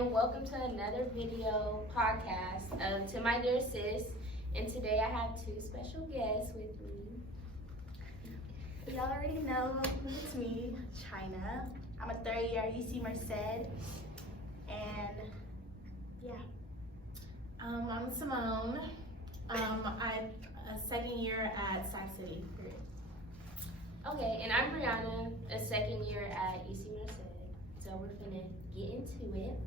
and welcome to another video podcast to my dear sis. And today I have two special guests with me. Y'all already know it's me, China. I'm a third year at UC Merced, and yeah. I'm Simone. I'm a second year at Sac City. Okay, and I'm Brianna, a second year at UC Merced. So we're gonna get into it.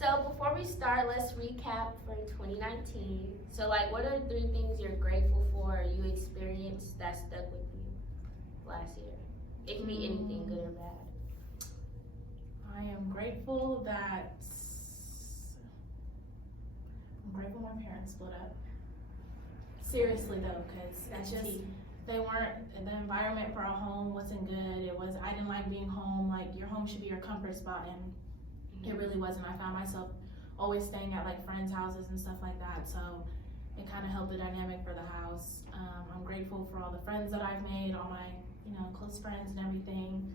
So before we start, let's recap for 2019. So what are 3 things you're grateful for, you experienced that stuck with you last year? It can be anything, good or bad. I am grateful that my parents split up. Seriously though, because the environment for our home wasn't good. I didn't like being home. Like, your home should be your comfort spot, and it really wasn't. I found myself always staying at friends' houses and stuff like that, so it kind of helped the dynamic for the house. I'm grateful for all the friends that I've made, all my close friends and everything.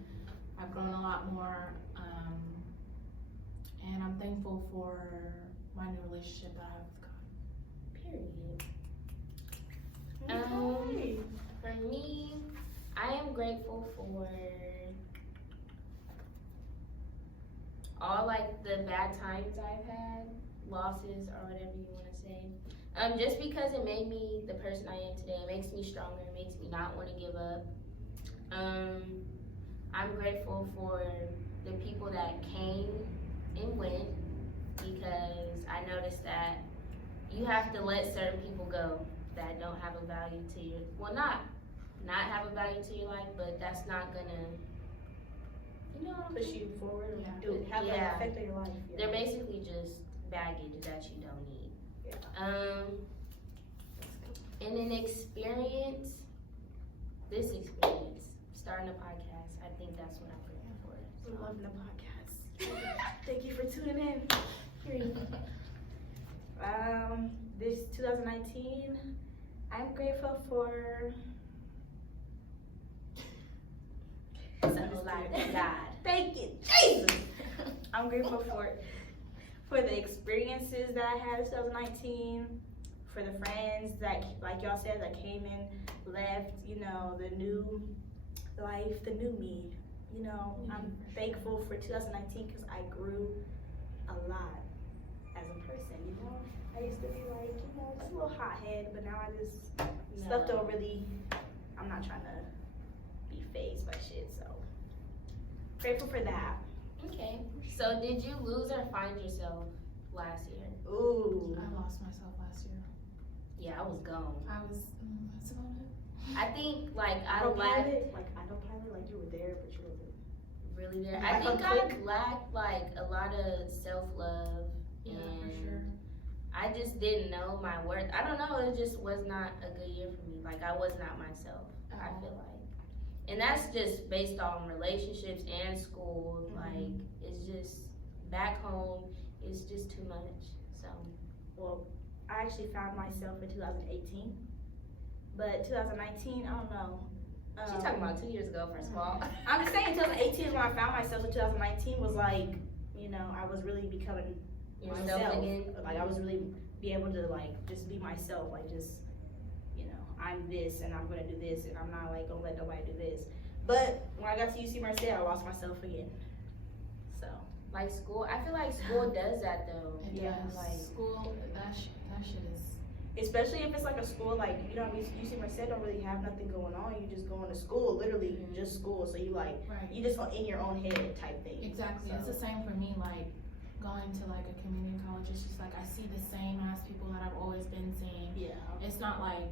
I've grown a lot more, and I'm thankful for my new relationship that I've got. Period. For me, I am grateful for all the bad times I've had, losses or whatever you want to say. Just because it made me the person I am today. It makes me stronger. It makes me not want to give up. I'm grateful for the people that came and went, because I noticed that you have to let certain people go that don't have a value to your, not have a value to your life, but that's not gonna, Push you forward, Yeah. have an Yeah. effect on your life. Yeah. they're basically just baggage that you don't need. Yeah. And an experience, this experience, starting a podcast, I think that's what I'm grateful for. We're loving the podcast. Thank you for tuning in. This 2019, I'm grateful for. God. Thank you, Jesus. I'm grateful for the experiences that I had in 2019, for the friends that, like y'all said, that came in, left. The new life, the new me. I'm thankful for 2019 because I grew a lot as a person. I used to be just a little hothead, but now stuff don't really. I'm not trying to be phased by shit, so grateful for that. Okay. So did you lose or find yourself last year? Ooh. I lost myself last year. Yeah, I was gone. That's about it. I think Autopilot, you were there, but you wasn't really there. Like I think a I click? lacked a lot of self-love, Yeah, and for sure. I just didn't know my worth. I don't know, it just was not a good year for me. I was not myself, I feel like. And that's just based on relationships and school. It's just back home, it's just too much. So, Well, I actually found myself in 2018, but 2019, I don't know. she's talking about 2 years ago, first of all. I'm just saying 2018 is when I found myself. In 2019 was I was really becoming Yourself myself. again. I was really be able to just be myself. I'm this and I'm gonna do this and I'm not gonna let nobody do this. But when I got to UC Merced, I lost myself again. So School, I feel like school does that though. It Yeah, does. School, that shit is. especially if it's a school UC Merced don't really have nothing going on. You just going to school, literally just school. So you Right. you just in your own head type thing. Exactly. So. It's the same for me, going to a community college. It's just I see the same ass people that I've always been seeing. Yeah. It's not like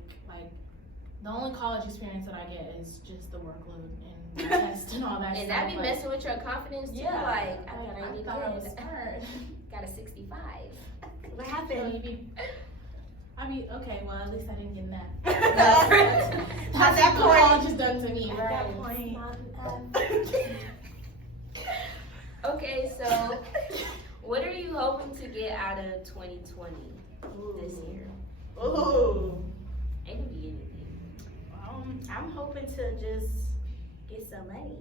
the only college experience that I get is just the workload and the test and all that And stuff. that be messing with your confidence too. Yeah. I I thought I was smart. got a 65. What So happened? okay, well, at least I didn't get that. At that what point. college is done to me. At that point. Okay, so what are you hoping to get out of 2020 this year? Ooh. It could be anything. I'm hoping to just get some money.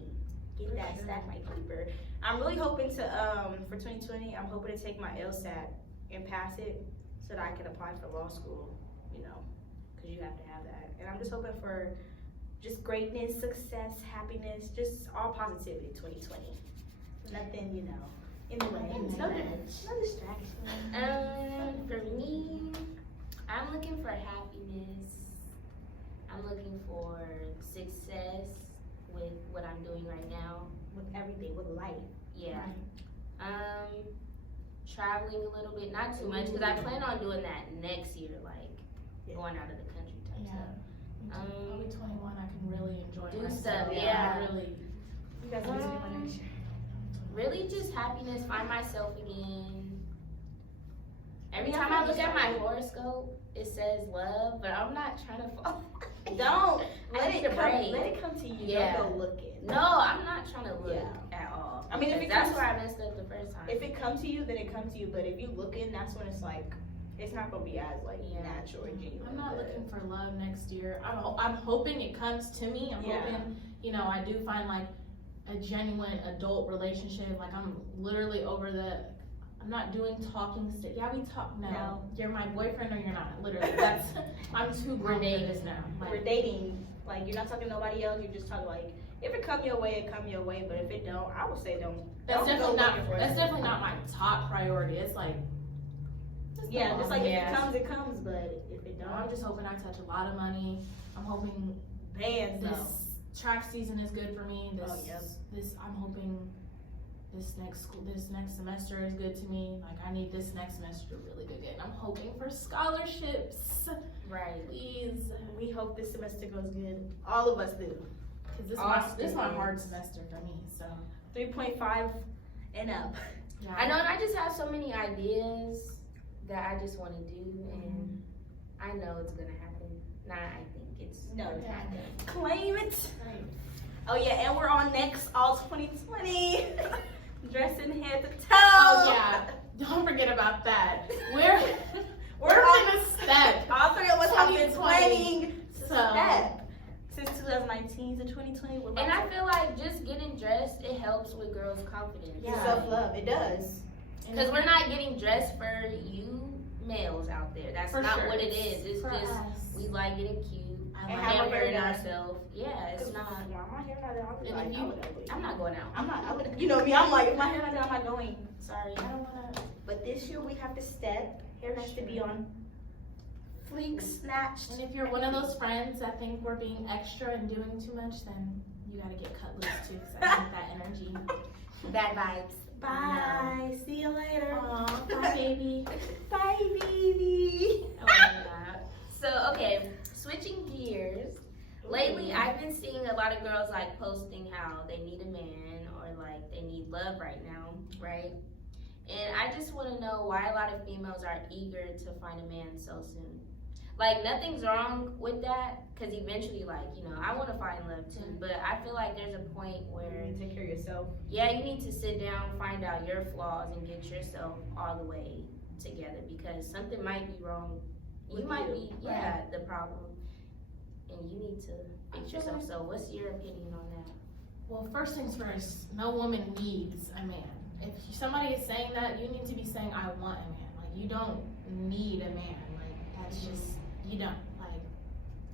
get For that sure. stack like paper. I'm really hoping to for 2020. I'm hoping to take my LSAT and pass it so that I can apply for law school. You know, because you have to have that. And I'm just hoping for just greatness, success, happiness, just all positivity. 2020. Nothing, you know, in the way. No distraction. For me, I'm looking for happiness. I'm looking for success with what I'm doing right now. With everything, with life. Yeah. Traveling a little bit, not too much, because I plan on doing that next year, like Yeah. going out of the country type Yeah. stuff. I'll be 21. I can really enjoy Do myself. stuff, I yeah. really. You guys need to be my next year. Really just happiness, find myself again. Every time I look at my horoscope, it says love, but I'm not trying to fall. Don't I let need it a come. break. Let it come to you. Yeah. Don't go looking. No, I'm not trying to look Yeah. at all. I mean, if because it that's comes- where I messed up the first time. If it comes to you, then it comes to you. But if you looking, that's when it's like, it's not gonna be as like Yeah. natural and genuine. I'm not but- looking for love next year. I'm hoping it comes to me. I'm Yeah. hoping, I do find like a genuine adult relationship. Like I'm literally over I'm not doing talking stage. Yeah, we talk. No, you're my boyfriend or you're not. Literally, I'm too grown for this now. We're dating. Like you're not talking to nobody else. You're just talking like, if it come your way, it come your way. But if it don't, I would say don't. That's Don't definitely go not. looking for it. That's definitely not my top priority. It's like. Yeah, just like Yeah. if it comes, it comes. But if it I'm don't, just hoping I touch a lot of money. I'm hoping bands though. this track season is good for me. Oh, yep. I'm hoping this next semester is good to me. Like I need this next semester to really be good. And I'm hoping for scholarships. Right. Please. We hope this semester goes good. All of us do. Cause this Austin is my is. hard semester for me. So 3.5 and up. yeah. I know, and I just have so many ideas that I just want to do, and I know it's gonna happen. Nah, I think it's No. gonna happen. Claim it. Right. Oh yeah, and we're on next all 2020. Dressing head to toe. Oh yeah. Don't forget about that. We're on gonna step. all three of us have been 2020. planning to So- step since 2019 to 2020. We're about And I to- feel like just getting dressed, it helps with girls' confidence. Yeah. self-love. It does. Because we're not getting dressed for you males out there. That's For not sure. what it is. It's for just us. we like getting cute, I And like have our hair pampering done. ourselves. Yeah, it's not. My hair not done. And Like, if you- I'm not going out. I'm not. I would. You know me. I'm like, if my hair not done, I'm not going. Sorry. I don't wanna. But this year we have to step. Hair has to be on fleek, snatched. And if you're one of those friends that think we're being extra and doing too much, then you gotta get cut loose too, because I need that energy. Bad vibes. Bye. See you later. Aw, bye, baby. Bye, baby. Oh my God. So, okay, switching gears. Lately, I've been seeing a lot of girls like posting how they need a man or like they need love right now, right? And I just want to know why a lot of females are eager to find a man so soon. Like, nothing's wrong with that, because eventually, like, I want to find love too, but I feel like there's a point where, Take care of yourself. yeah, you need to sit down, find out your flaws, and get yourself all the way together, because something might be wrong. You With might you, be, the problem, and you need to fix yourself. So, what's your opinion on that? Well, first things first, no woman needs a man. If somebody is saying that, you need to be saying, I want a man. Like, you don't need a man. Like, that's just, you don't. Like,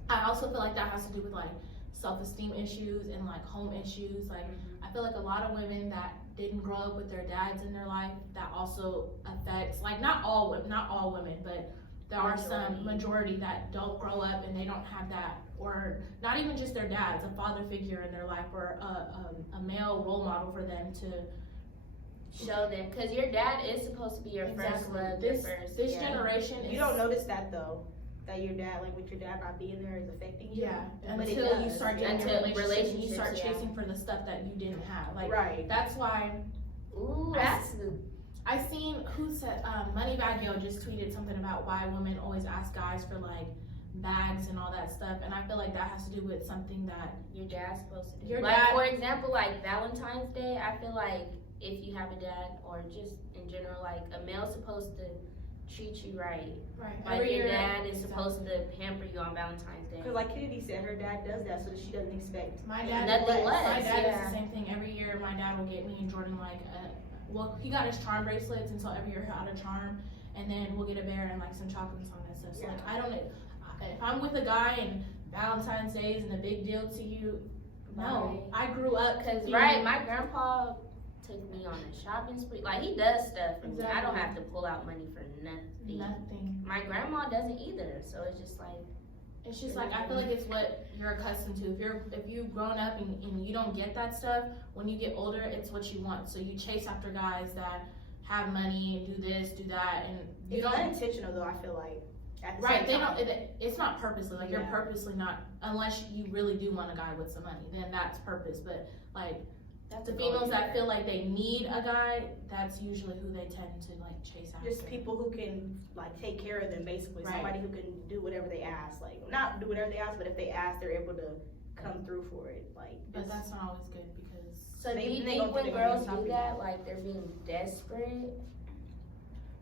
I also feel like that has to do with, like, self-esteem issues and, like, home issues. Like, I feel like a lot of women that didn't grow up with their dads in their life, that also affects, like, not all women, but there are some majority that don't grow up and they don't have that, or not even just their dads, a father figure in their life, or a male role model for them to Show them, because your dad is supposed to be your first love, your first. This generation is, You don't notice that though, that your dad, like with your dad not being there, is affecting you. yeah, But it until you does. start getting Until in a relationship, and you start relationships, yeah. chasing for the stuff that you didn't have. Like, Right. that's why Ooh, that's I seen, who said, Moneybag Yo just tweeted something about why women always ask guys for, like, bags and all that stuff, and I feel like that has to do with something that your dad's supposed to do. Your Like, dad- for example, like Valentine's Day, I feel like if you have a dad, or just in general, like a male's supposed to treat you right. Like your dad is supposed to pamper you on Valentine's Day. Because like Kennedy said, her dad does that so that she doesn't expect. My dad, Nothing less, my dad yeah. does the same thing every year. dad will get me and Jordan like he got his charm bracelets, and so every year he'll add a charm, and then we'll get a bear and like some chocolates on that stuff. So like I don't, if I'm with a guy and Valentine's Day isn't a big deal to you, no. I grew up Cause being- my grandpa took me on a shopping spree. Like he does stuff for me. I don't have to pull out money for nothing. Nothing. My grandma doesn't either. So it's just like. It's just like I feel like it's what you're accustomed to. If you've grown up and you don't get that stuff, when you get older, it's what you want. So you chase after guys that have money and do this, do that, and you It's don't. unintentional though. I feel like. At the Right? same They time. don't. It's not purposely. Like you're Yeah. purposely not, unless you really do want a guy with some money. Then that's purpose. But like That's the a goal females that getter. feel like they need a guy, that's usually who they tend to like chase after. Just people who can like take care of them, basically. Right. Somebody who can do whatever they ask. Like not do whatever they ask, but if they ask, they're able to come through for it. Like. But it's- that's not always good because. So do They- you they think don't when think girls they're gonna do be that, like they're being desperate?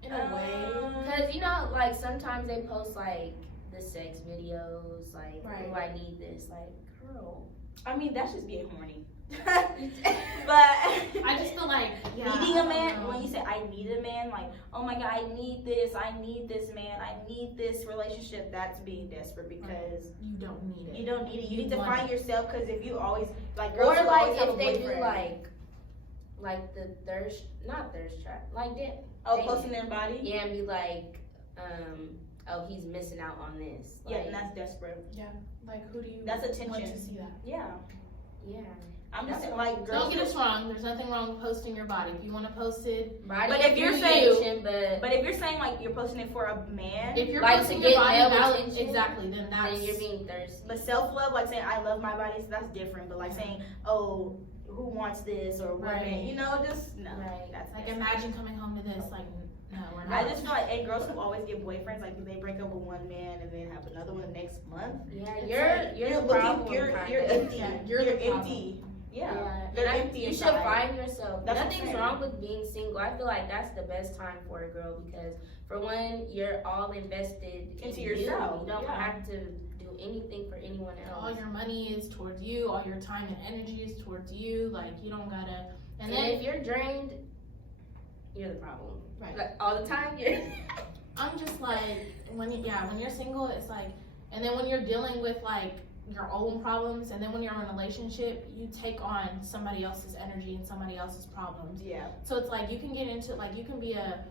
In a way. Cause you know, like sometimes they post like the sex videos, like, Right. "Oh, I need this," like, girl. I mean, that's just being horny. But I just feel like needing I a don't man, know. when you say I need a man, like, oh my god, I need this man, I need this relationship, that's being desperate because You don't need it. you don't need it. You You need to want find yourself because if you always, like, Or girls who like always have a if they do boyfriend. like the not thirst trap, like that. Oh, posting their body? Yeah, and be like, oh, he's missing out on this. Yeah, Like, and that's desperate. Like, who do you That's want attention. to see that? Yeah. yeah. I'm just That's saying, like, girls. Don't get us wrong. There's nothing wrong with posting your body. If you want to post it, Body But if you're appreciation, but But if you're saying, like, you're posting it for a man, if you're Like, posting to your get body, male valid, attention, exactly, then that's then you're being thirsty. but self-love, like saying I love my body, so that's different. But like saying, oh, who wants this or women, Right. you know, just no. Right. That's like different. imagine coming home to this. Like, no, we're not. I just feel like, and girls who always get boyfriends, like they break up with one man and then have another one next month. Yeah, It's you're the looking, problem. you're kinda. empty. Yeah, you're you're the empty. Yeah. They're And empty you should inside. find yourself. That's what I'm Nothing's saying. wrong with being single. I feel like that's the best time for a girl because for one, you're all invested Into in yourself, You don't yeah. have to do anything for anyone all else. your money is towards you. All your time and energy is towards you. Like, you don't gotta. And And then if you're drained, you're the problem. Right. Like all the time, you're. I'm just like when you're single, it's like, and then when you're dealing with like your own problems, and then when you're in a relationship, you take on somebody else's energy and somebody else's problems. Yeah. So it's like you can get into like you can be a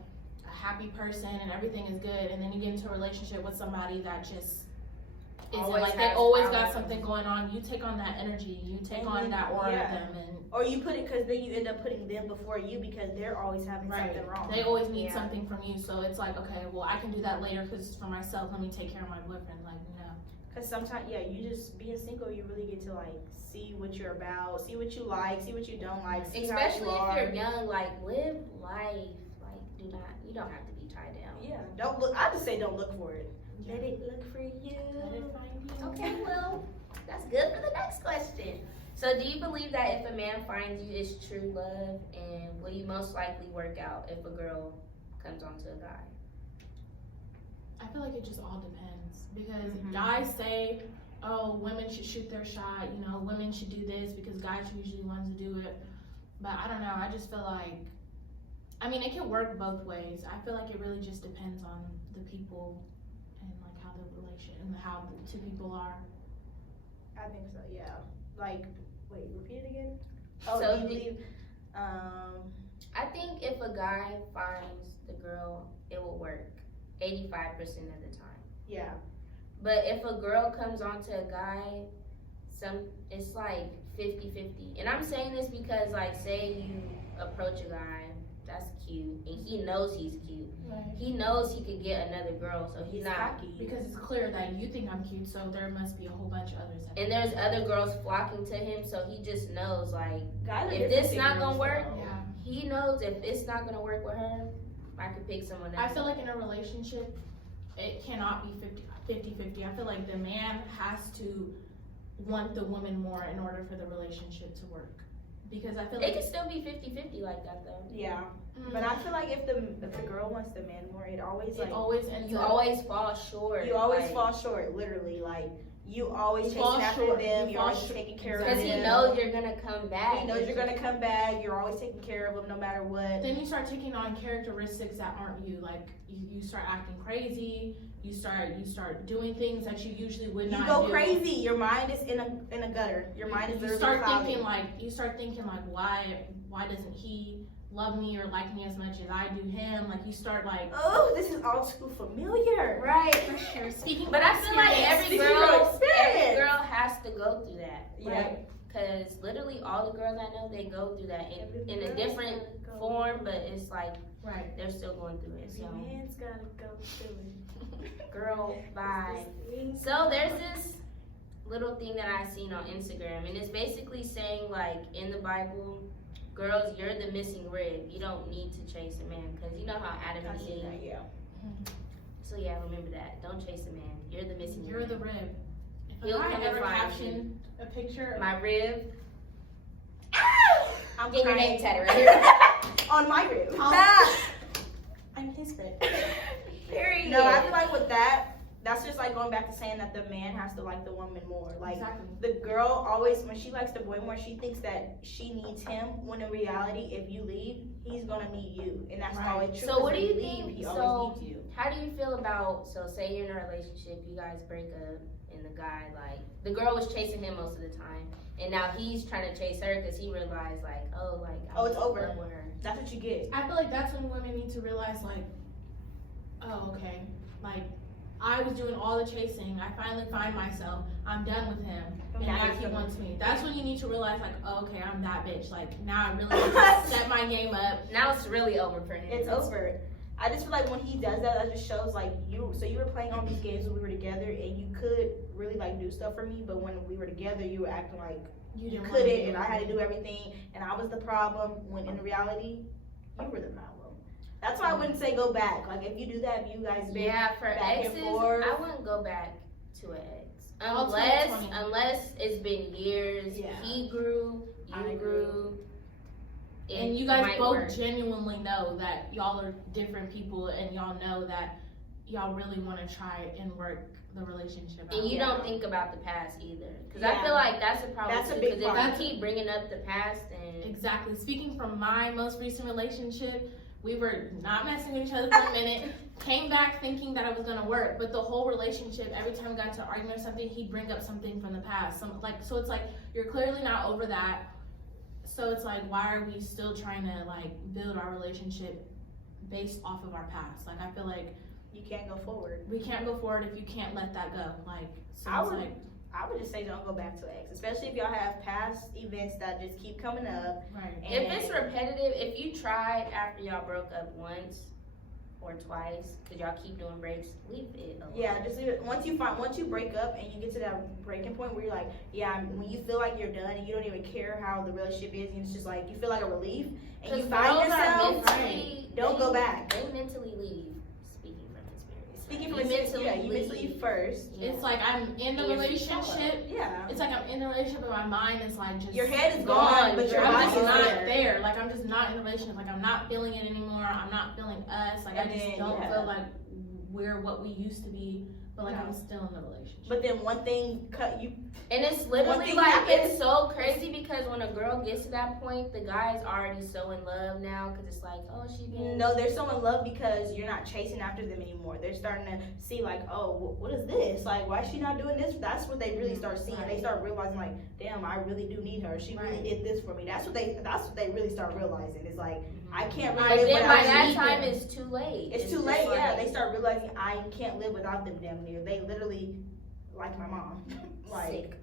happy person and everything is good, and then you get into a relationship with somebody that just isn't Always like they has always got problems. something going on. You take on that energy, you take And on then- that aura yeah. of them, and Or you put it because then you end up putting them before you because they're always having right, something wrong. they always need Yeah. something from you. So it's like, okay, well I can do that later because it's for myself. Let me take care of my boyfriend. Like, no. Because sometimes, yeah, you just being single, you really get to like see what you're about, see what you like, see what you don't like, see Especially how you if are. you're young, like live life. Like you don't have to be tied down. Yeah, don't look. I just say don't look for it. Let it look for you. Let it find you. Okay, well, that's good for the next question. So, do you believe that if a man finds you, it's true love, and will you most likely work out if a girl comes onto a guy? I feel like it just all depends because Mhm. guys say, "Oh, women should shoot their shot." You know, women should do this because guys are usually the ones to do it. But I don't know. I just feel like, I mean, it can work both ways. I feel like it really just depends on the people and like how the relation and how the two people are. I think so. Yeah. Like, wait, repeat it again. Oh, So do you do- believe? I think if a guy finds the girl, it will work 85% of the time. Yeah. But if a girl comes onto a guy, it's like 50-50. And I'm saying this because, like, say you approach a guy, that's cute, and he knows he's cute. Right. He knows he could get another girl, so he's not. cocky. Because it's clear that you think I'm cute, so there must be a whole bunch of others. That And there's other girls flocking to him, so he just knows, like, Guys are if different this than not girls, gonna work, though. Yeah. he knows if it's not gonna work with her, I could pick someone else. I feel like in a relationship, it cannot be 50-50. I feel like the man has to want the woman more in order for the relationship to work. Because I feel it like could still be 50-50 like that, though. Yeah. But I feel like if the girl wants the man more, it always it like always ends You up. always fall short. you always like, fall short. Literally, like you always You chasing fall after short. them. You You're fall always short. taking care of Because them. he knows you're gonna come back. He knows you're gonna come back. You're always taking care of them no matter what. Then you start taking on characteristics that aren't you. Like you start acting crazy. You start doing things that you usually would You not go do. crazy. Your mind is in a gutter. Your mind is You literally start clouded. thinking like why doesn't he love me or like me as much as I do him? Like you start like Oh, this is all too familiar. Right. for sure speaking. But I feel like every Speaking from girl experience. has to go through that. Yeah. Because literally all the girls I know, they go through that in a different form, but it's like right. they're still going through it. So, Every man's gotta go through it. girl, bye. So there's this little thing that I seen on Instagram, and it's basically saying like in the Bible, girls, you're the missing rib. You don't need to chase a man, because you know how Adam I and see Eve. that, yeah. So yeah, remember that. Don't chase a man. You're the missing You're rib. the rib. If He'll I come ever and find caption a picture of My rib. I'm Get your crying. name tatted right here. On my rib. I'm his rib. Period. No, I feel like with that, that's just like going back to saying that the man has to like the woman more. Like Exactly. the girl always, when she likes the boy more, she thinks that she needs him. When in reality, if you leave, he's gonna need you, and that's Right. always true. So what 'cause do you when leave, think- He so- always needs you. How do you feel about, so say you're in a relationship, you guys break up, and the guy, like, the girl was chasing him most of the time, and now he's trying to chase her because he realized, like, oh, like, Oh, it's I'm in over. love with her. That's what you get. I feel like that's when women need to realize, like, oh, okay, like, I was doing all the chasing. I finally find myself. I'm done with him, and Now now he's he done. wants me. That's when you need to realize, like, oh, okay, I'm that bitch. Like, now I really need to step my game up. Now it's really over for him. It's over. I just feel like when he does that, that just shows like you. So you were playing all these games when we were together, and you could really like do stuff for me. But when we were together, you were acting like you didn't wanna couldn't, do and I had to it. do everything, and I was the problem. When in reality, you were the problem. That's why I wouldn't say go back. Like if you do that, you guys been Yeah, for back and exes, forth. I wouldn't go back to an ex. All Unless 2020. it's been years, Yeah. he grew, I you grew. And you it guys might both work. genuinely know that y'all are different people, and y'all know that y'all really want to try and work the relationship out. And you Yeah. don't think about the past either. Because Yeah. I feel like that's a problem That's a too. big Because part. if you keep bringing up the past, then Exactly. Speaking from my most recent relationship, we were not messing with each other for a minute. Came back thinking that it was gonna work, but the whole relationship, every time we got to argument or something, he'd bring up something from the past. So it's like you're clearly not over that. So it's like, why are we still trying to like build our relationship based off of our past? Like I feel like You can't go forward. we can't go forward if you can't let that go. Like so I it's would- like I would just say don't go back to ex, especially if y'all have past events that just keep coming up. right. And if it's repetitive, if you tried after y'all broke up once or twice, because y'all keep doing breaks, leave it alone. Yeah, just leave it. Once you break up and you get to that breaking point where you're like, yeah, when you feel like you're done and you don't even care how the relationship is, and it's just like you feel like a relief, and you Because find girls are yourself. mentally, Don't go back. They mentally leave. Speaking from experience. Speaking You from mentally yeah, you leave. mentally leave first. Yeah. It's like I'm in the And your feet shallow. relationship. Yeah, It's like I'm in the relationship, but my mind is like just your head is gone, gone, but your your I'm body just is not there. there. Like I'm just not in the relationship. Like I'm not feeling it anymore. I'm not feeling us. Like And I just then, don't yeah. feel like we're what we used to be. But like No. I'm still in the relationship. But then one thing cut you. And it's One literally thing like, happens- it's so crazy because when a girl gets to that point, the guy's already so in love now because it's like, oh, she been. No, they're so in love because you're not chasing after them anymore. They're starting to see like, oh, what is this? Like, why is she not doing this? That's what they really start seeing. They start realizing like, damn, I really do need her. She really Right. did this for me. That's what they really start realizing. It's like, I can't But really live then by without that you. time, it's too late. It's too just late. Yeah, like, they start realizing I can't live without them. Damn near. They literally like my mom. Like, sick.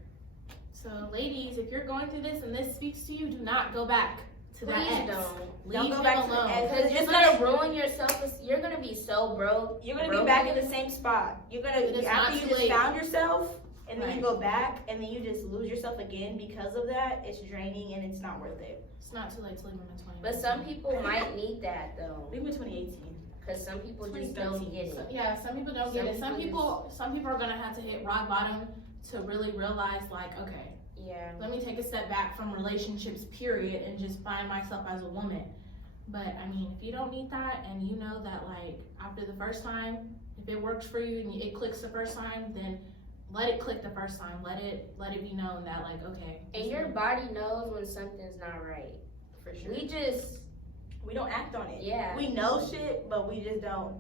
So ladies, if you're going through this and this speaks to you, do not go back to that Please ex. don't. Leave go him back to the alone. ex. Because it's gonna ruin your self. You're gonna be so broke. you're gonna broken. be back in the same spot. You're But gonna it's after not you too just late. found yourself, and then you Right. go back, and then you just lose yourself again because of that. It's draining and it's not worth it. It's not too late to leave him in 20. But some people might need that though, Leave me 2018. because some people just don't 2013. get it. Yeah, some people don't get it. Some people are gonna have to hit rock bottom to really realize like, okay, Yeah. let me take a step back from relationships, period, and just find myself as a woman. But I mean, if you don't need that, and you know that like after the first time, if it works for you and it clicks the first time, then let it click the first time. Let it be known that like, okay. And your body knows when something's not right. For sure. We don't act on it. yeah. We know shit, but we just don't.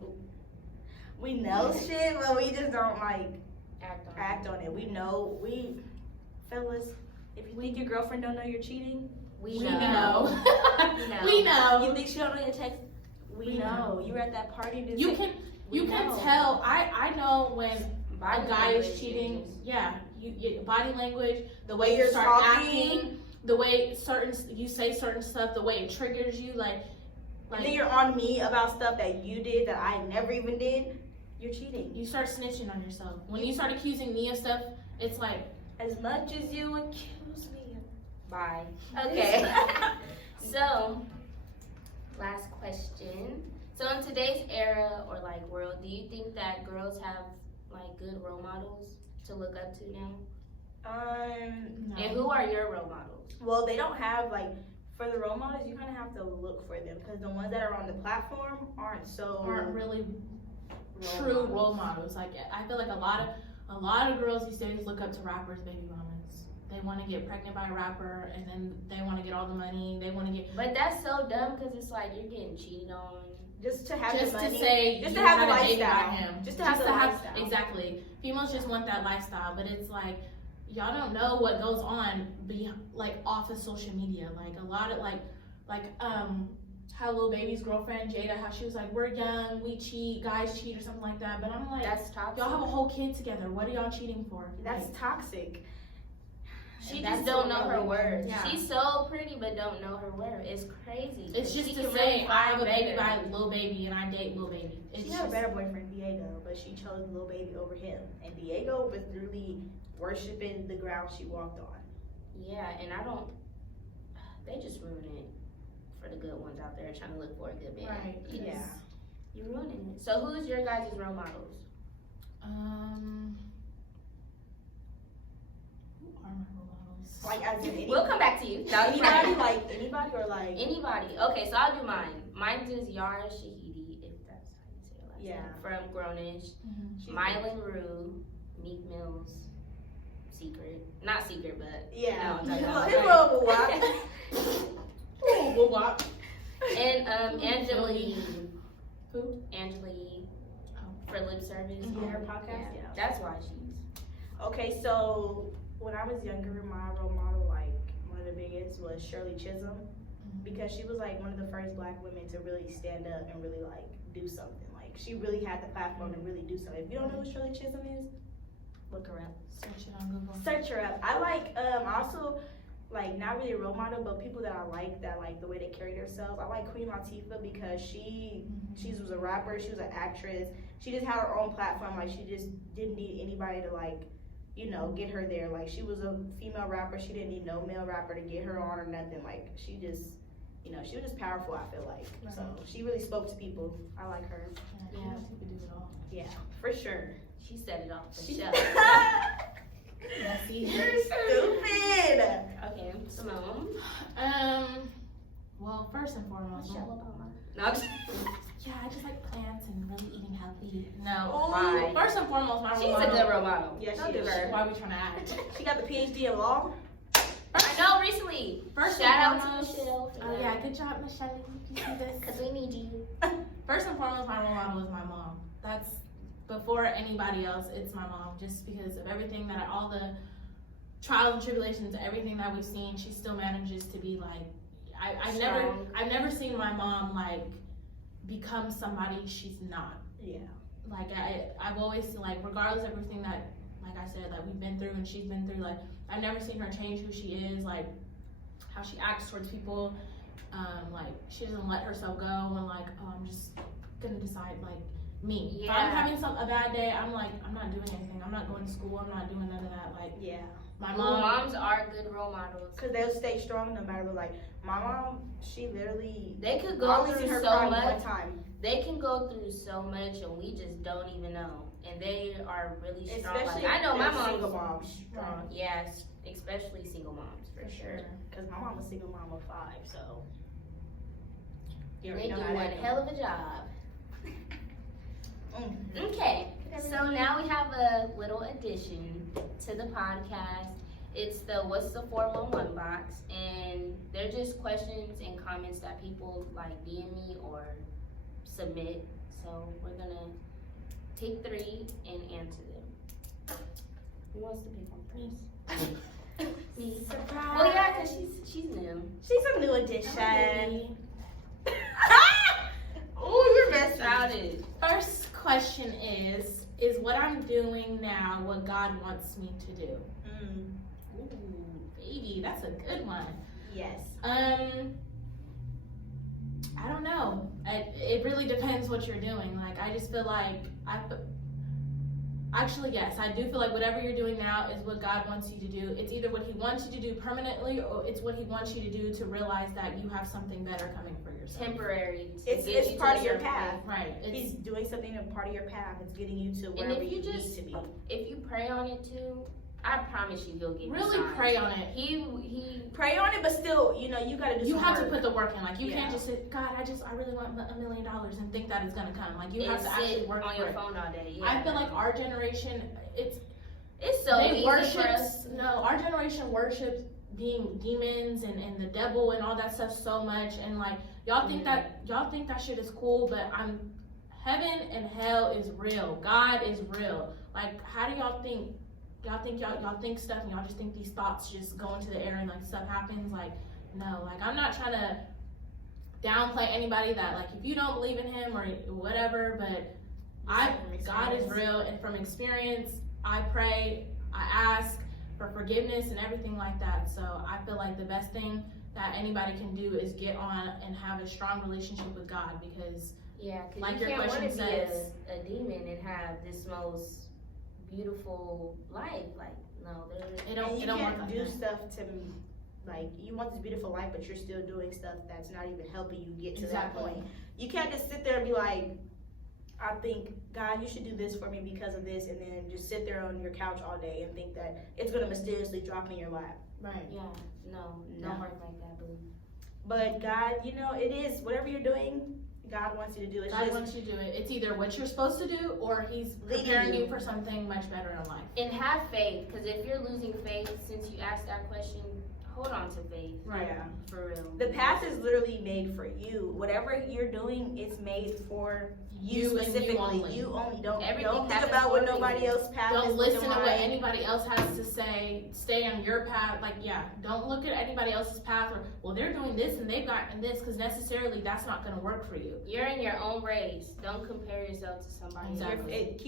We know shit, but we just don't like act on it. We know, fellas, if you think your girlfriend don't know you're cheating, We know. know. We know. You think she don't know your text? We know. You were at that party. You can tell. I know when Body a guy is language cheating. changes. Yeah, you body language, the way You're you start talking. acting, the way you say certain stuff, the way it triggers you, like And then you're on me about stuff that you did that I never even did. You're cheating. you start snitching on yourself. When you start accusing me of stuff, it's like, As much as you accuse me. Bye. Okay. So, last question. So in today's era or like world, do you think that girls have like good role models to look up to now? no. And who are your role models? Well, they don't have like for the role models. You kind of have to look for them because the ones that are on the platform aren't really true role models. Like I feel like a lot of girls these days look up to rappers' baby mamas. They want to get pregnant by a rapper, and then they want to get all the money. They want to get But that's so dumb because it's like you're getting cheated on. just to have just the money. to say just you to have had the a baby by lifestyle. him. Just to have the lifestyle. Exactly. Females just want that lifestyle, but it's like y'all don't know what goes on like off of social media. Like a lot of how Lil Baby's girlfriend Jada, how she was like, we're young, we cheat, guys cheat or something like that. But I'm like, That's toxic. y'all have a whole kid together. What are y'all cheating for? That's Like, toxic. She That's just don't so know her wrong. worth. Yeah. She's so pretty but don't know her worth. It's crazy. it's just She to can say really I have a find baby better. by Lil Baby and I date Lil Baby. It's She had a just- better boyfriend, Diego, but she chose Lil Baby over him. And Diego was literally worshiping the ground she walked on. Yeah, and they just ruin it for the good ones out there trying to look for a good man. Right. Yeah. You're ruining it. So who's your guys' role models? Who are my role models? Like as in We'll come back to you. anybody or like Anybody. Okay, so I'll do mine. Mine is Yara Shahidi, if that's how you say her last Yeah. name. From Grownish. Mhm. Mylan Rue, Meek Mills, Secret. Not Secret, but yeah. No, His no, little wop. Whoop, wop. and Angela Yee. Who? Angela Yee Oh. for lip service. Mhm. Her podcast? Yeah. That's why she's Okay, so when I was younger, my role model, like one of the biggest, was Shirley Chisholm, because she was like one of the first Black women to really stand up and really like do something. Like she really had the platform to really do something. If you don't know who Shirley Chisholm is, look her up. Search it on Google. Search her up. I like also like not really a role model, but people that I like that like the way they carry themselves. I like Queen Latifah because she was a rapper, she was an actress. She just had her own platform. Like she just didn't need anybody to like, you know, get her there. Like she was a female rapper. She didn't need no male rapper to get her on or nothing. Like she just, you know, she was just powerful. I feel like so she really spoke to people. I like her. Yeah. Yeah. People do it all. Yeah, for sure. She set it off for She- sure. Messy. You're stupid. Okay, Simone. Well, first and foremost, Michelle Obama. No, I'm just- yeah, I just like plants and really eating healthy. No, Oh, fine. first and foremost, my She's role a model. good role model. Yeah, Don't she do is. her. Why are we trying to act? She got the PhD in law. I know recently. First Shout and out to foremost- Michelle. for Oh that. yeah, good job, Michelle. You see this? Cause we need you. First and foremost, my role model is my mom. That's before anybody else. It's my mom, just because of everything all the trials and tribulations, everything that we've seen. She still manages to be like, I've never seen my mom like become somebody she's not. Yeah. Like I've always seen, like, regardless of everything that, like I said, like we've been through and she's been through, like I've never seen her change who she is, like how she acts towards people. Like she doesn't let herself go and like, oh, I'm just gonna decide like me. If I'm Yeah. having a bad day, I'm like, I'm not doing anything. I'm not going to school. I'm not doing none of that. Like Yeah. my Well, mom. moms are good role models. Cause they'll stay strong no matter what. Like my mom, she literally They could I go only through seen her so cry much. one time. They can go through so much, and we just don't even know. And they are really strong. Especially Like, I know my if they're mom's single moms. strong. Yes, especially single moms for sure. Cause my mom was single mom of 5, so. You They already do know how one that hell of a job. goes. Okay, So now we have a little addition to the podcast. It's the What's the 411 box, and they're just questions and comments that people like DM me or submit. So we're gonna take 3 and answer them. Who wants to pick one first? Me. Surprise. Well, yeah, cause she's new. She's a new addition. Oh, you're best Shrouded. First question is what I'm doing now what God wants me to do? Ooh, baby, that's a good one. Yes. I don't know. It really depends what you're doing. Like, I just feel like actually, yes, I do feel like whatever you're doing now is what God wants you to do. It's either what He wants you to do permanently, or it's what He wants you to do to realize that you have something better coming for yourself. Temporary. to get It's you part to of your certain path. Right. He's doing something a part of your path. It's getting you to wherever if you you need just- to be. If you pray on it too, I promise you He'll give you Really signs. pray on it. He Pray on it, but still, you gotta do You some have to work. put the work in. Like, you Yeah. can't just say, God, I really want $1 million and think that it's gonna come. Like, you have to actually sit work on for your it. phone all day. Yeah. I feel like our generation, it's so they easy worship. for us. No, our generation worships being demons and the devil and all that stuff so much. And like, y'all think that shit is cool, but heaven and hell is real. God is real. Like, how do y'all think? Y'all think stuff, and y'all just think these thoughts just go into the air and like stuff happens. Like, no. Like, I'm not trying to downplay anybody that, like, if you don't believe in Him or whatever, but God is real, and from experience, I pray, I ask for forgiveness and everything like that. So I feel like the best thing that anybody can do is get on and have a strong relationship with God, because Yeah, because like you your can't want question to be says- a demon and have this most beautiful life. Like, no, it don't you work can't like do that. stuff to, like, you want this beautiful life, but you're still doing stuff that's not even helping you get to Exactly. that point. You can't just sit there and be like, I think, God, you should do this for me because of this, and then just sit there on your couch all day and think that it's gonna mysteriously drop in your lap. Right. Yeah, no, No. don't work like that, boo. But God, it is, whatever you're doing, God wants you to do. It's God just, wants you to do it. It's either what you're supposed to do, or He's Leading preparing you. you for something much better in life. And have faith, because if you're losing faith, since you asked that question, hold on to faith. Right. yeah. For real. The path is literally made for you. Whatever you're doing, it's made for you You and you specifically. only. You only. Don't Everything think happens about what for a nobody reason. else path Don't is listen looking to what like. anybody else has to say. Stay on your path. Like, yeah, don't look at anybody else's path, or, well, they're doing this and they've gotten this, because necessarily that's not going to work for you. You're in your own race. Don't compare yourself to somebody Exactly. else.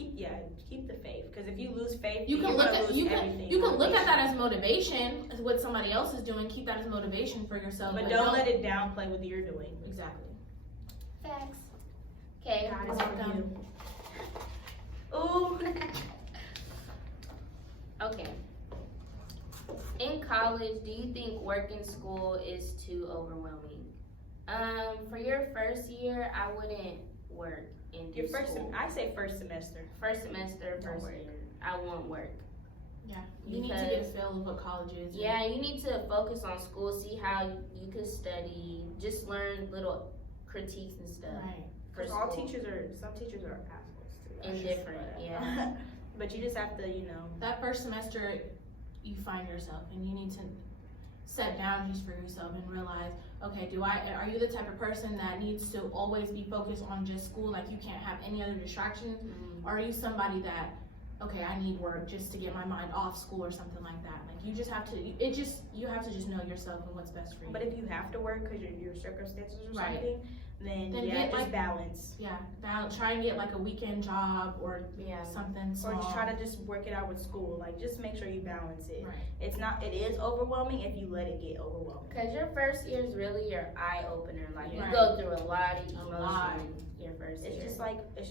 Keep the faith. Because if you lose faith, You can you're look gonna at lose everything. you can look at that as motivation, as what somebody else is doing. Keep that as motivation for yourself, but don't let it downplay what you're doing. exactly. Facts. Okay. God is Welcome. for you. Ooh. Okay. In college, do you think work in school is too overwhelming? For your first year, I wouldn't work in Your first, school. I say first semester. First semester, Don't first work. year, I won't work. Yeah, you need to get a feel of what college is. Yeah, you need to focus on school, see how you could study, just learn little critiques and stuff. Right. For Because all school. some teachers are assholes too. Indifferent, yeah. But you just have to, That first semester, you find yourself, and you need to set boundaries for yourself and realize, okay, are you the type of person that needs to always be focused on just school, like you can't have any other distractions? Mhm. Or are you somebody that, okay, I need work just to get my mind off school or something like that? Like, you have to just know yourself and what's best for you. but if you have to work because your circumstances or Right. something, then Then yeah, get, just like, balance. yeah, try and get like a weekend job or Yeah. something Or small. just try to just work it out with school. Like, just make sure you balance it. Right. It is overwhelming if you let it get overwhelming. Cause your first year is really your eye opener. Like you Right. go through a lot of A emotion lot. your first It's year. just like, if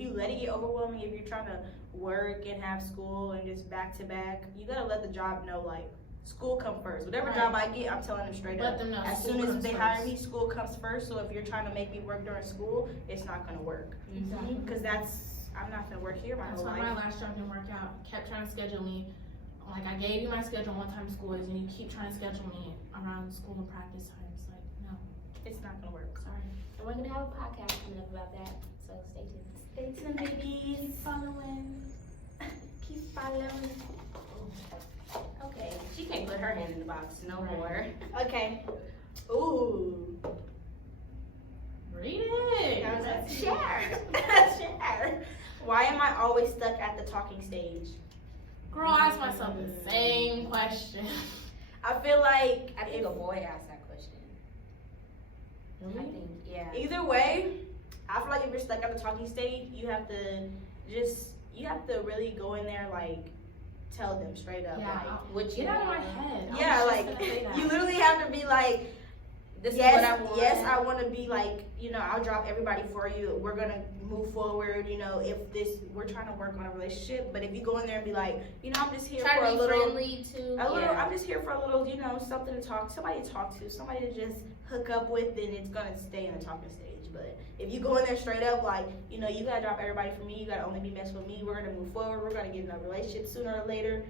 you let it get overwhelming, if you're trying to work and have school and just back to back, you gotta let the job know, like, school come first. Whatever Right. job I get, I'm telling them straight Let up. them know As school soon as comes they hire first. me, school comes first. So if you're trying to make me work during school, it's not gonna work. Mhm. Because I'm not gonna work here my That's whole why my life. last job didn't work out. Kept trying to schedule me like, I gave you my schedule one time school is, and you keep trying to schedule me around school and practice times. Like, no, It's not gonna work. sorry. And we're gonna have a podcast coming up about that, so stay tuned. Stay tuned, babies. Following. Keep following. Okay, she can't put her hand in the box no more. Okay. Ooh. Read it. Share. Share. Why am I always stuck at the talking stage? Girl, I ask myself the same question. I feel like I think a boy asked that question. I think, yeah. either way, I feel like if you're stuck at the talking stage, you have to really go in there, like, tell them straight up. Yeah, Like, What you get out of my want. head. I yeah, was just like, gonna say that. you literally have to be like, This yes, is what I want. yes, I want to be like, I'll drop everybody for you. We're going to move forward, we're trying to work on a relationship. But if you go in there and be like, I'm just here Try for to a be little, friendly too. I'm just here for a little, something to talk, somebody to talk to, somebody to just hook up with, then it's going to stay in the talking stage. But if you go in there straight up, like, you got to drop everybody for me, you got to only be best with me, we're going to move forward, we're going to get in a relationship sooner or later.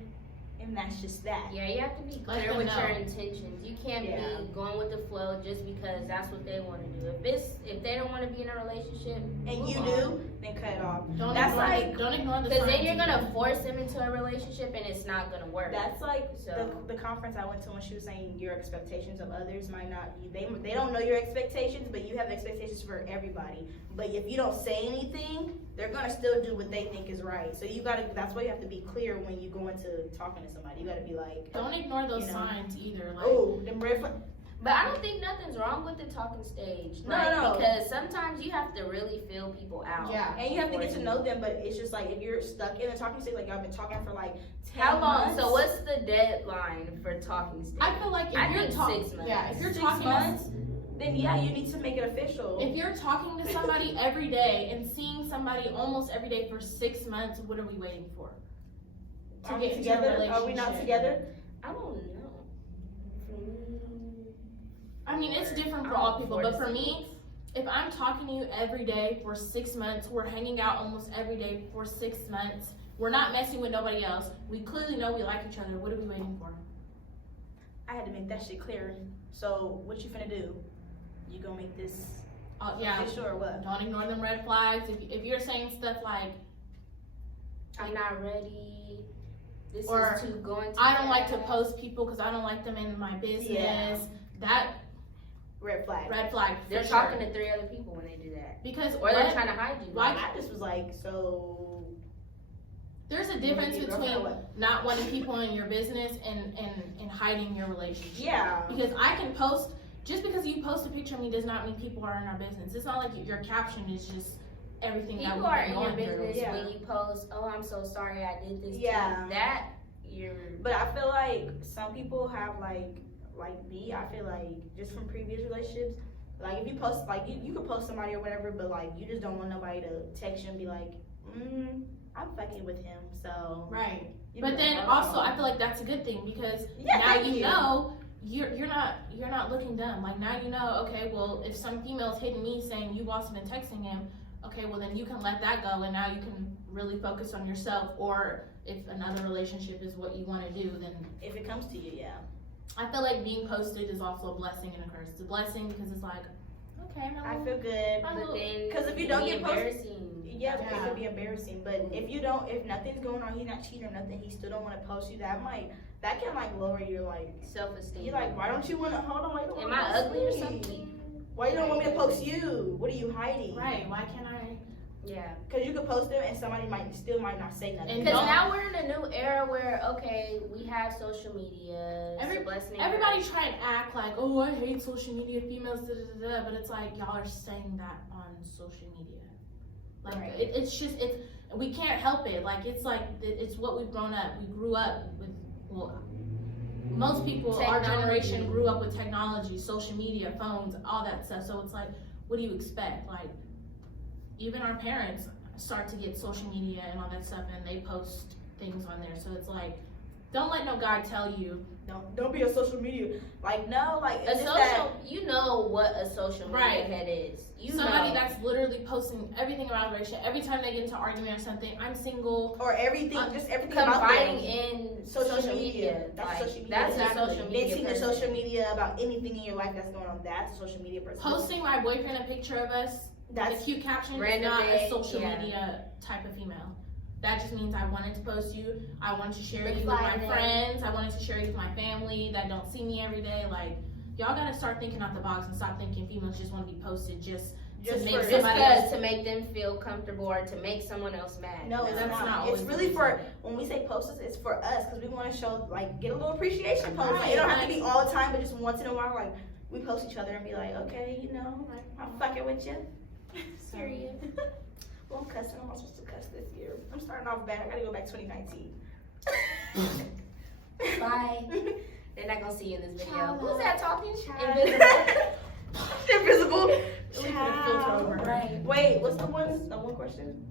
And that's just that. Yeah, you have to be Let clear them with know. your intentions. You can't Yeah. be going with the flow just because that's what they want to do. If they don't want to be in a relationship, And move you on. do, then cut it off. Don't That's ignore like- don't ignore the Because then signs you're you gonna get. force them into a relationship and it's not gonna work. That's like So- the conference I went to when she was saying your expectations of others might not, they don't know your expectations, but you have expectations for everybody. But if you don't say anything, they're gonna still do what they think is right. So that's why you have to be clear when you go into talking to somebody. You gotta be like, Don't ignore those You know. signs either. Like, oh, them red flags. But I don't think nothing's wrong with the talking stage. No, Like, no. Because sometimes you have to really feel people out. Yeah. And you have to get to know them, but it's just like if you're stuck in a talking stage, like y'all been talking for like 10 How long? months. So what's the deadline for talking stage? I feel like if I you're think talking, 6 months. yeah, if you're 6 talking, months, then yeah, you need to make it official. if you're talking to somebody every day and seeing somebody almost every day for 6 months, what are we waiting for? Are we get into a together? Are we not relationship. together? I don't know. For me, I mean, it's different for I'm all people, 4 to but for 6. me, if I'm talking to you every day for 6 months, we're hanging out almost every day for 6 months, we're not messing with nobody else, we clearly know we like each other, what are we waiting for? I had to make that shit clear. So what you finna do? You gonna make this Yeah, official or what? don't ignore them red flags. If you're saying stuff like, I'm not ready. This Or, is too going to I don't like to post people because I don't like them in my business, Yeah. that Red flag. red flag for They're sure. talking to 3 other people when they do that. Because Or they're what- trying to hide you. why- I just was like, so there's a you difference wanna be a girlfriend or between what? not wanting people in your business and hiding your relationship. Yeah. Because I can post, just because you post a picture of me does not mean people are in our business. It's not like your caption is just everything that People we've are been in your going through. business Yeah. when you post, oh, I'm so sorry I did this. Yeah. To you. That, you're. But I feel like some people have like me, I feel like just from previous relationships, like if you post, like you could post somebody or whatever, but like you just don't want nobody to text you and be like, I'm fucking with him, so. Right. you But be then like, also, oh. I feel like that's a good thing because Yeah, now thank you you. know you're not looking dumb. Like now you know, okay, well if some female's hitting me saying you've also been texting him, okay, well then you can let that go and now you can really focus on yourself. Or if another relationship is what you want to do, then If it comes to you, yeah. I feel like being posted is also a blessing and a curse. It's a blessing because it's like, okay, I feel good. I'm But then, 'Cause if you it don't can be get posted- embarrassing. Yeah, it Yeah. could be embarrassing, but if nothing's going on, he's not cheating or nothing, he still don't want to post you, that can like lower your like, Self-esteem. you're like, why don't you want to, hold on, why you don't Am wanna I post ugly or me? something? Why you don't want me to post you? What are you hiding? right. Why can't I? Yeah. Because you could post them and somebody might not say nothing. And Because don't- now we're in a new era where, okay, we have social media. It's a blessing. Everybody try and act like, oh, I hate social media, females, da da da da, but it's like y'all are saying that on social media. Like Right. we can't help it. Like it's what we've grown up. We grew up with. Well, most people, our Technology. generation, grew up with technology, social media, phones, all that stuff. So it's like, what do you expect? Like, even our parents start to get social media and all that stuff, and they post things on there. So it's like, don't let no guy tell you. Don't be a social media. Like, no, like, A it's just that. social, you you know what a social media Right. head is. You Somebody know. that's literally posting everything about a relationship. Every time they get into an argument or something, I'm single. Or everything, just everything about Confiding them. in Social media. That's Like, social media. That's Exactly. a social media Venting to person. social media about anything in your life that's going on. That's a social media person. Posting my boyfriend a picture of us, the That's cute caption, is Random not day, a social yeah. media type of female. That just means I wanted to post you. I wanted to share Look you with my fly in. friends. I wanted to share you with my family that don't see me every day. Like, y'all gotta start thinking out the box and stop thinking females just want to be posted just to make for Just somebody because else. to make them feel comfortable or to make someone else mad. no, it's That's not. not It's always really the for when we say post it's for us because we want to show like get a little appreciation post. Like, it don't have to Right. be all the time, but just once in a while, like we post each other and be like, okay, you know, like, I'm fucking with you. Period. Well, I'm cussing. I'm not supposed to cuss this year. I'm starting off bad. I gotta go back 2019. Bye. They're not gonna see you in this video. Child. Who's that talking? Child. Invisible. Invisible. Child. Right. Wait, what's the one question?